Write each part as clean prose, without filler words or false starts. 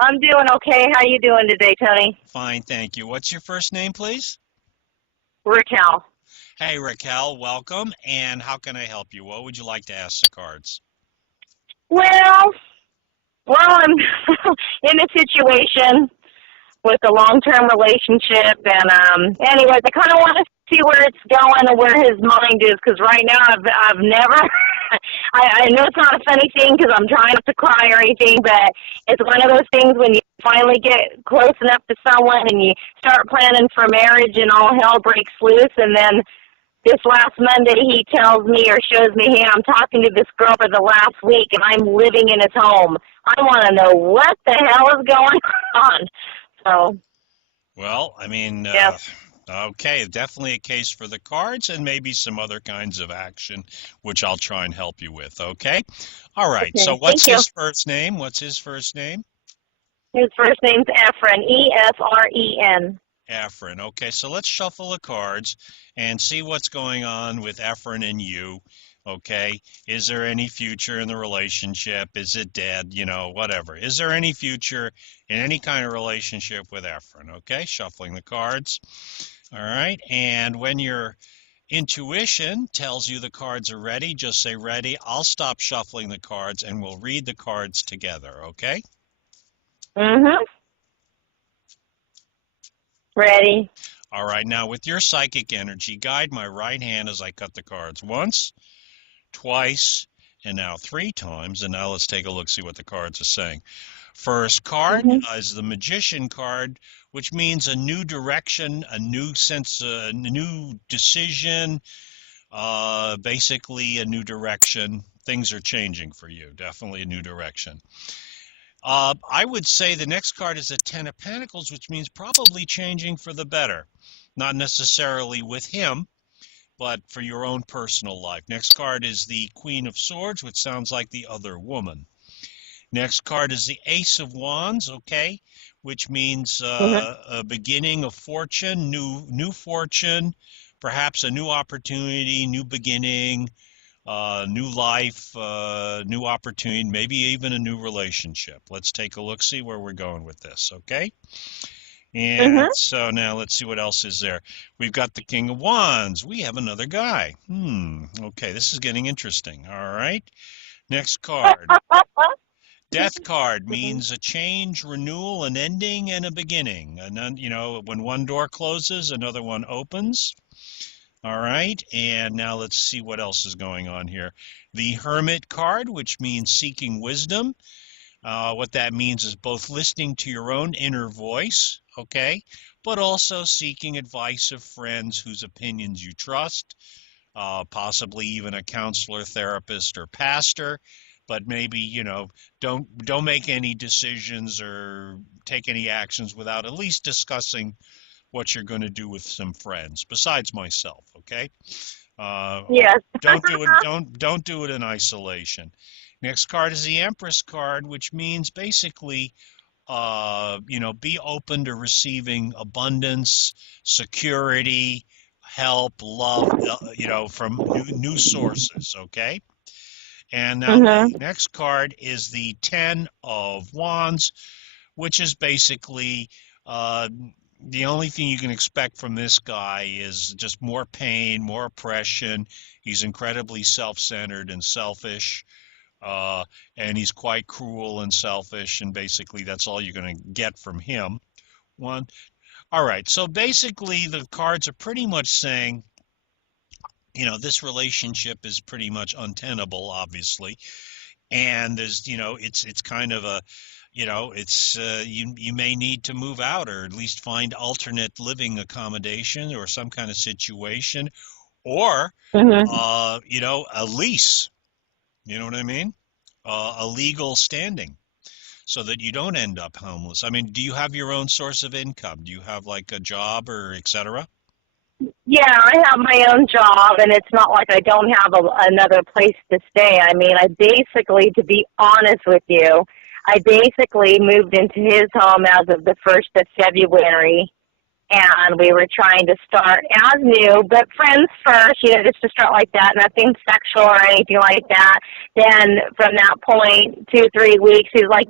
I'm doing okay. How you doing today, Tony? Fine, thank you. What's your first name, please? Raquel. Hey, Raquel, welcome. And how can I help you? What would you like to ask the cards? Well, I'm in a situation with a long-term relationship, and anyways, I kind of want to see where it's going and where his mind is, because right now I've never. I know it's not a funny thing because I'm trying not to cry or anything, but it's one of those things when you finally get close enough to someone and you start planning for marriage and all hell breaks loose, and then this last Monday, he tells me or shows me, hey, I'm talking to this girl for the last week, and I'm living in his home. I want to know what the hell is going on. So, Well, I mean, yeah. okay, definitely a case for the cards and maybe some other kinds of action, which I'll try and help you with, okay? All right, so Okay. Thank what's you. his first name? What's his first name? His first name's Efren, Efren. Efren. Okay, so let's shuffle the cards and see what's going on with Efren and you. Okay, is there any future in the relationship? Is it dead? Whatever. Is there any future in any kind of relationship with Efren? Okay, shuffling the cards. All right, and when your intuition tells you the cards are ready, just say ready. I'll stop shuffling the cards and we'll read the cards together, okay? Mm-hmm. Ready. All right, now with your psychic energy, guide my right hand as I cut the cards once, twice, and now three times. And now let's take a look, see what the cards are saying. First card Mm-hmm. is the Magician card, which means a new direction, a new sense, a new decision, basically a new direction. Things are changing for you, definitely a new direction. I would say the next card is a Ten of Pentacles, which means probably changing for the better. Not necessarily with him, but for your own personal life. Next card is the Queen of Swords, which sounds like the other woman. Next card is the Ace of Wands, okay, which means Mm-hmm. a beginning of fortune, new fortune, perhaps a new opportunity, new beginning, new life, new opportunity, maybe even a new relationship. Let's take a look, see where we're going with this, okay? And Mm-hmm. so now let's see what else is there. We've got the King of Wands. We have another guy. Okay, this is getting interesting. All right. Next card. Death card means a change, renewal, an ending, and a beginning. And then, when one door closes, another one opens. All right, and now let's see what else is going on here. The Hermit card, which means seeking wisdom. What that means is both listening to your own inner voice, okay, but also seeking advice of friends whose opinions you trust, possibly even a counselor, therapist, or pastor. But maybe, don't make any decisions or take any actions without at least discussing what you're going to do with some friends besides myself, okay? Uh, Yes. don't do it. Don't do it in isolation. Next card is the Empress card, which means basically, be open to receiving abundance, security, help, love, from new sources. Okay. And now the Mm-hmm. next card is the Ten of Wands, which is basically uh, the only thing you can expect from this guy is just more pain, more oppression. He's incredibly self-centered and selfish, uh, and he's quite cruel and selfish, and basically that's all you're going to get from him. One. All right, so basically the cards are pretty much saying, this relationship is pretty much untenable, obviously, and there's, it's kind of a, it's you may need to move out or at least find alternate living accommodation or some kind of situation, or Mm-hmm. a lease. You know what I mean? A legal standing so that you don't end up homeless. I mean, do you have your own source of income? Do you have like a job or etc.? Yeah, I have my own job, and it's not like I don't have another place to stay. I mean, I basically, to be honest with you, I basically moved into his home as of the 1st of February, and we were trying to start as new, but friends first, just to start like that, nothing sexual or anything like that. Then from that point, 2-3 weeks, he's like,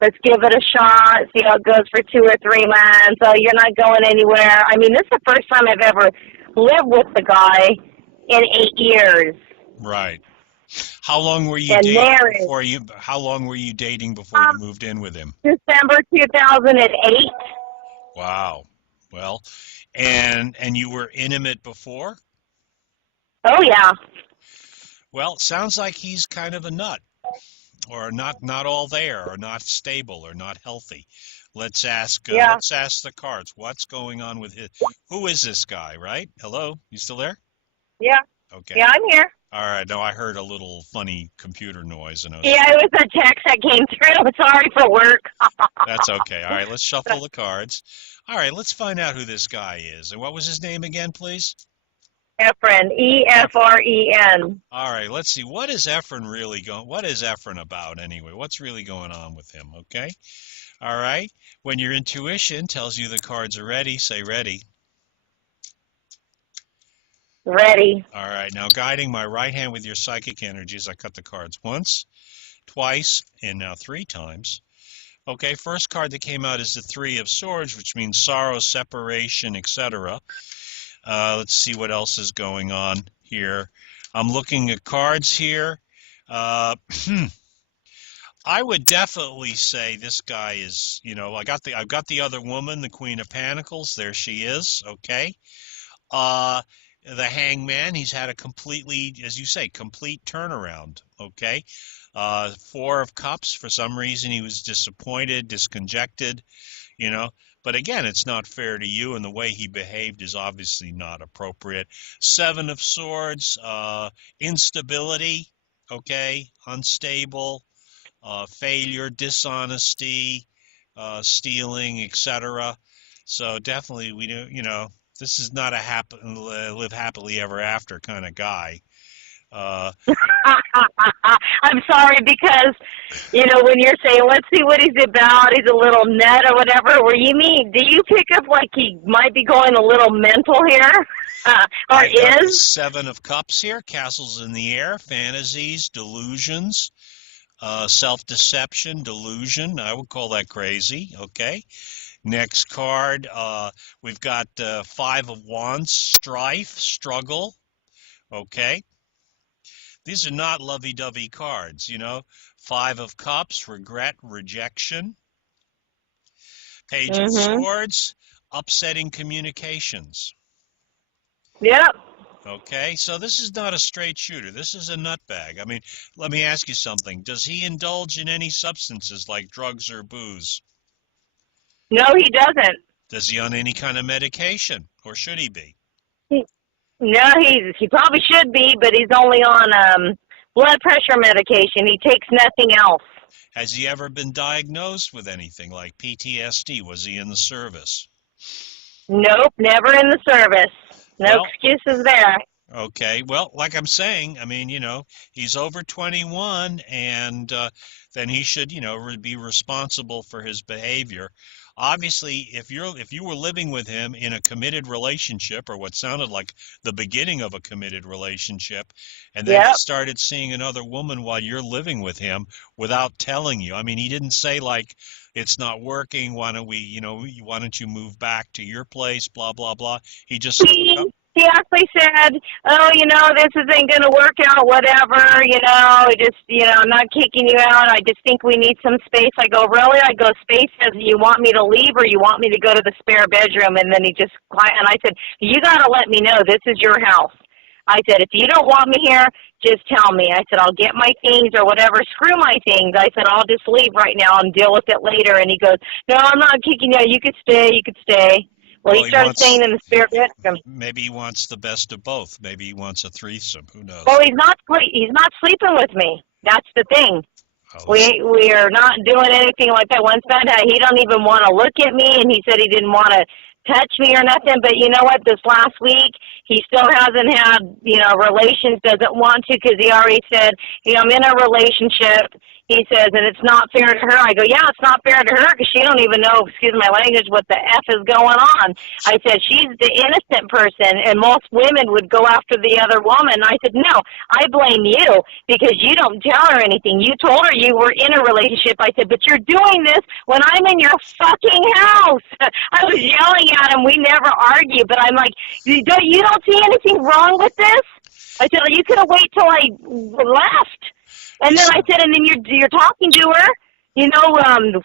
let's give it a shot, see how it goes for 2 or 3 months. Oh, you're not going anywhere. I mean, this is the first time I've ever lived with the guy in 8 years. Right. How long were you How long were you dating before you moved in with him? December 2008. Wow. Well, and you were intimate before? Oh yeah. Well, sounds like he's kind of a nut, or not all there, or not stable, or not healthy. Let's ask the cards. What's going on with who is this guy, right? Hello? You still there? Yeah. Okay. Yeah, I'm here. All right. No, I heard a little funny computer noise. Yeah, it was a text that came through. Sorry for work. That's okay. All right, let's shuffle the cards. All right, let's find out who this guy is. And what was his name again, please? Efren, E-F-R-E-N. All right, let's see. What is Efren about anyway? What's really going on with him, okay? All right. When your intuition tells you the cards are ready, say ready. Ready. All right, now guiding my right hand with your psychic energies, I cut the cards once, twice, and now 3 times. Okay, first card that came out is the 3 of Swords, which means sorrow, separation, etc. Let's see what else is going on here. I'm looking at cards here. I would definitely say this guy is, I've got the other woman, the Queen of Pentacles. There she is, okay? The Hangman, he's had a completely, as you say, complete turnaround, okay? 4 of Cups, for some reason he was disappointed, disconjected, But again, it's not fair to you, and the way he behaved is obviously not appropriate. 7 of Swords, instability, okay? Unstable, failure, dishonesty, stealing, etc. So definitely, this is not a live happily ever after kind of guy. I'm sorry because, when you're saying, let's see what he's about, he's a little nut or whatever, do you pick up like he might be going a little mental here? Or got the is? 7 of Cups here, castles in the air, fantasies, delusions, self-deception, delusion. I would call that crazy, okay? Next card, we've got 5 of Wands, strife, struggle, okay? These are not lovey-dovey cards, 5 of Cups, regret, rejection. Page of Swords, upsetting communications. Yep. Okay, so this is not a straight shooter. This is a nutbag. I mean, let me ask you something. Does he indulge in any substances like drugs or booze? No, he doesn't. Does he on any kind of medication, or should he be? No, he probably should be, but he's only on blood pressure medication. He takes nothing else. Has he ever been diagnosed with anything like PTSD? Was he in the service? Nope, never in the service. No excuses there. Okay, well, like I'm saying, I mean, he's over 21, and then he should, be responsible for his behavior. Obviously, if you were living with him in a committed relationship, or what sounded like the beginning of a committed relationship, and then he started seeing another woman while you're living with him without telling you. I mean, he didn't say like, it's not working, why don't you move back to your place, blah, blah, blah. He just He actually said, oh, this isn't going to work out, whatever, I'm not kicking you out. I just think we need some space. I go, really? I go, space says, you want me to leave or you want me to go to the spare bedroom? And then and I said, you got to let me know. This is your house. I said, if you don't want me here, just tell me. I said, I'll get my things or whatever. Screw my things. I said, I'll just leave right now and deal with it later. And he goes, no, I'm not kicking you out. You could stay. Well, he started staying in the spare bedroom. Maybe he wants the best of both. Maybe he wants a threesome. Who knows? Well, he's not sleeping with me. That's the thing. We are not doing anything like that. Once that he don't even want to look at me, and he said he didn't want to touch me or nothing. But you know what? This last week, he still hasn't had relations. Doesn't want to because he already said, I'm in a relationship. He says, and it's not fair to her. I go, yeah, it's not fair to her because she don't even know, excuse my language, what the F is going on. I said, she's the innocent person, and most women would go after the other woman. I said, no, I blame you because you don't tell her anything. You told her you were in a relationship. I said, but you're doing this when I'm in your fucking house. I was yelling at him. We never argue, but I'm like, you don't see anything wrong with this? I said, you could have waited till I left. And then I said, and then you're talking to her, you know,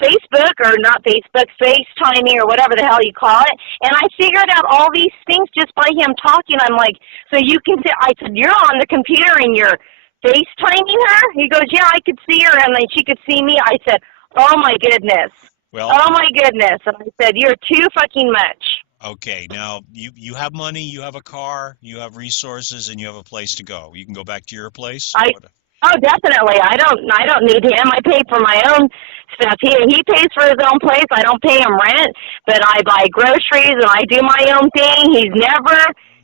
Facebook or not Facebook, FaceTiming or whatever the hell you call it. And I figured out all these things just by him talking. I'm like, so you can say, I said, you're on the computer and you're FaceTiming her? He goes, yeah, I could see her and then she could see me. I said, oh my goodness. Well, oh my goodness. And I said, you're too fucking much. Okay, now you have money, you have a car, you have resources, and you have a place to go. You can go back to your place. Oh, definitely. I don't need him. I pay for my own stuff. He pays for his own place. I don't pay him rent, but I buy groceries and I do my own thing. He's never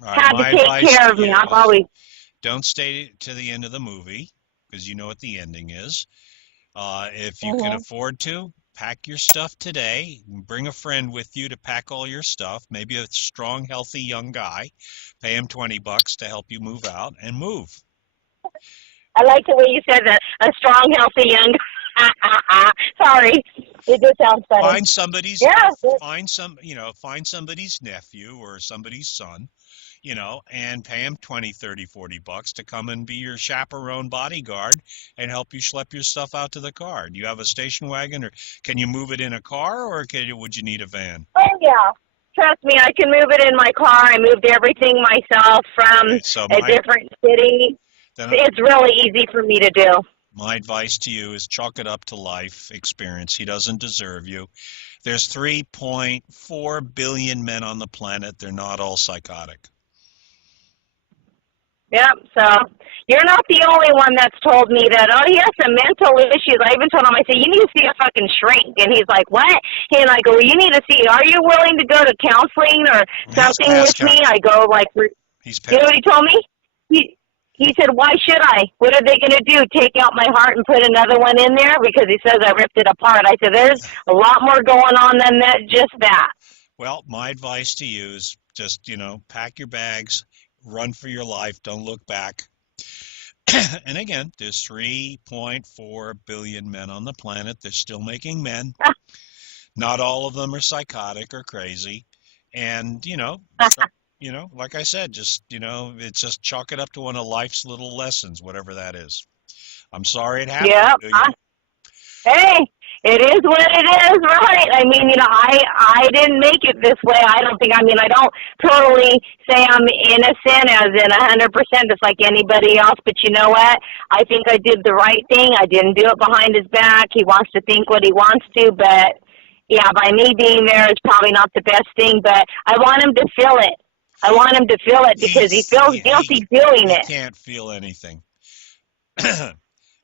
had to take care of me. I've always. Don't stay to the end of the movie because you know what the ending is. If you can afford to, pack your stuff today. Bring a friend with you to pack all your stuff. Maybe a strong, healthy young guy. Pay him $20 to help you move out and move. I like the way you said that. A strong, healthy young. Sorry, it just sounds funny. Find somebody's. Find somebody's nephew or somebody's son. And pay him $20, $30, $40 to come and be your chaperone bodyguard and help you schlep your stuff out to the car. Do you have a station wagon, or can you move it in a car, or would you need a van? Oh, yeah. Trust me, I can move it in my car. I moved everything myself from a different city. It's really easy for me to do. My advice to you is chalk it up to life experience. He doesn't deserve you. There's 3.4 billion men on the planet. They're not all psychotic. Yep, so you're not the only one that's told me that, oh, he has some mental issues. I even told him, I said, you need to see a fucking shrink. And he's like, what? And I go, well, you need to see, are you willing to go to counseling or something with me? I go, like, you know what he told me? He said, why should I? What are they going to do, take out my heart and put another one in there? Because he says I ripped it apart. I said, there's a lot more going on than that, just that. Well, my advice to you is just, pack your bags. Run for your life. Don't look back. And again, there's 3.4 billion men on the planet. They're still making men. Not all of them are psychotic or crazy. And, like I said, just, it's just chalk it up to one of life's little lessons, whatever that is. I'm sorry it happened to you. Hey, it is what it is, right? I mean, I didn't make it this way. I don't totally say I'm innocent as in 100% just like anybody else. But you know what? I think I did the right thing. I didn't do it behind his back. He wants to think what he wants to, but yeah, by me being there is probably not the best thing. But I want him to feel it. I want him to feel it because he feels guilty doing it. He can't feel anything.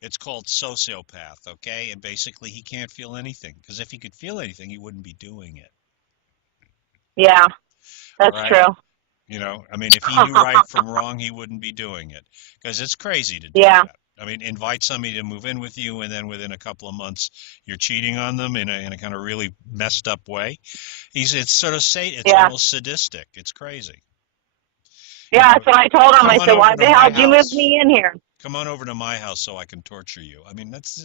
It's called sociopath, okay? And basically he can't feel anything because if he could feel anything, he wouldn't be doing it. Yeah, that's true. If he knew right from wrong, he wouldn't be doing it because it's crazy to do that. Invite somebody to move in with you and then within a couple of months you're cheating on them in a kind of really messed up way. It's almost sadistic. It's crazy. Yeah, so I told him, I said, why the hell did you move me in here? Come on over to my house so I can torture you. That's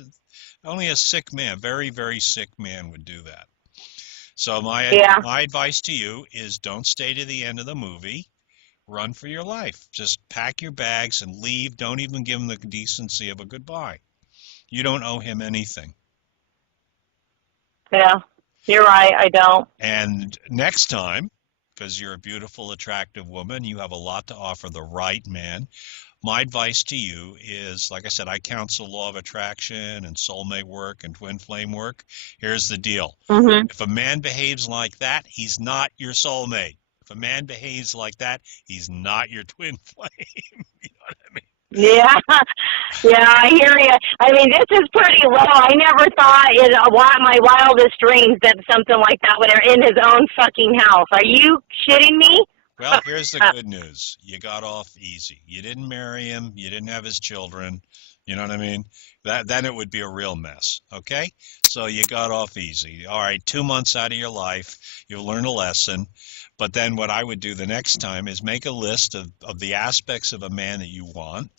only a sick man, very, very sick man would do that. So my advice to you is don't stay to the end of the movie. Run for your life. Just pack your bags and leave. Don't even give him the decency of a goodbye. You don't owe him anything. Yeah, you're right. I don't. And next time, because you're a beautiful, attractive woman, you have a lot to offer the right man. My advice to you is, like I said, I counsel law of attraction and soulmate work and twin flame work. Here's the deal. Mm-hmm. If a man behaves like that, he's not your soulmate. If a man behaves like that, he's not your twin flame. You know what I mean? Yeah, I hear you. This is pretty low. I never thought in my wildest dreams that something like that would have in his own fucking house. Are you shitting me? Well, here's the good news. You got off easy. You didn't marry him. You didn't have his children. You know what I mean? Then it would be a real mess. Okay, so you got off easy. All right, 2 months out of your life, you'll learn a lesson. But then what I would do the next time is make a list of the aspects of a man that you want.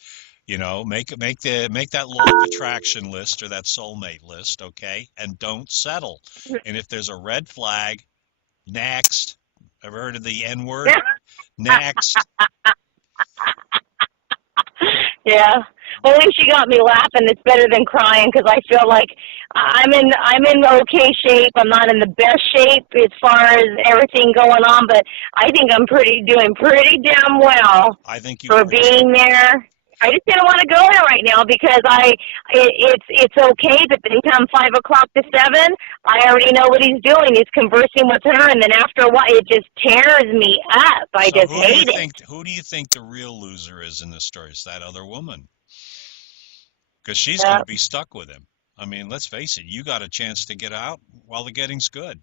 You know, make that law of attraction list or that soulmate list, okay? And don't settle. And if there's a red flag, next. Ever heard of the N word? Next. Yeah. Well, at least you got me laughing. It's better than crying because I feel like I'm in okay shape. I'm not in the best shape as far as everything going on, but I think I'm doing pretty damn well I think you for are being there. I just didn't want to go there right now because it's okay. But then come 5 o'clock to 7, I already know what he's doing. He's conversing with her, and then after a while, it just tears me up. I So just hate it. who do you think the real loser is in this story? It's that other woman. Because she's going Yeah. to be stuck with him. I mean, let's face it, you got a chance to get out while the getting's good.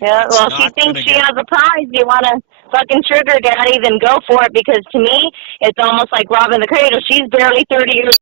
Yeah, It's well, if you not going think to she get has a prize, you want to fucking sugar daddy, then go for it because to me, it's almost like robbing the cradle. She's barely 30 years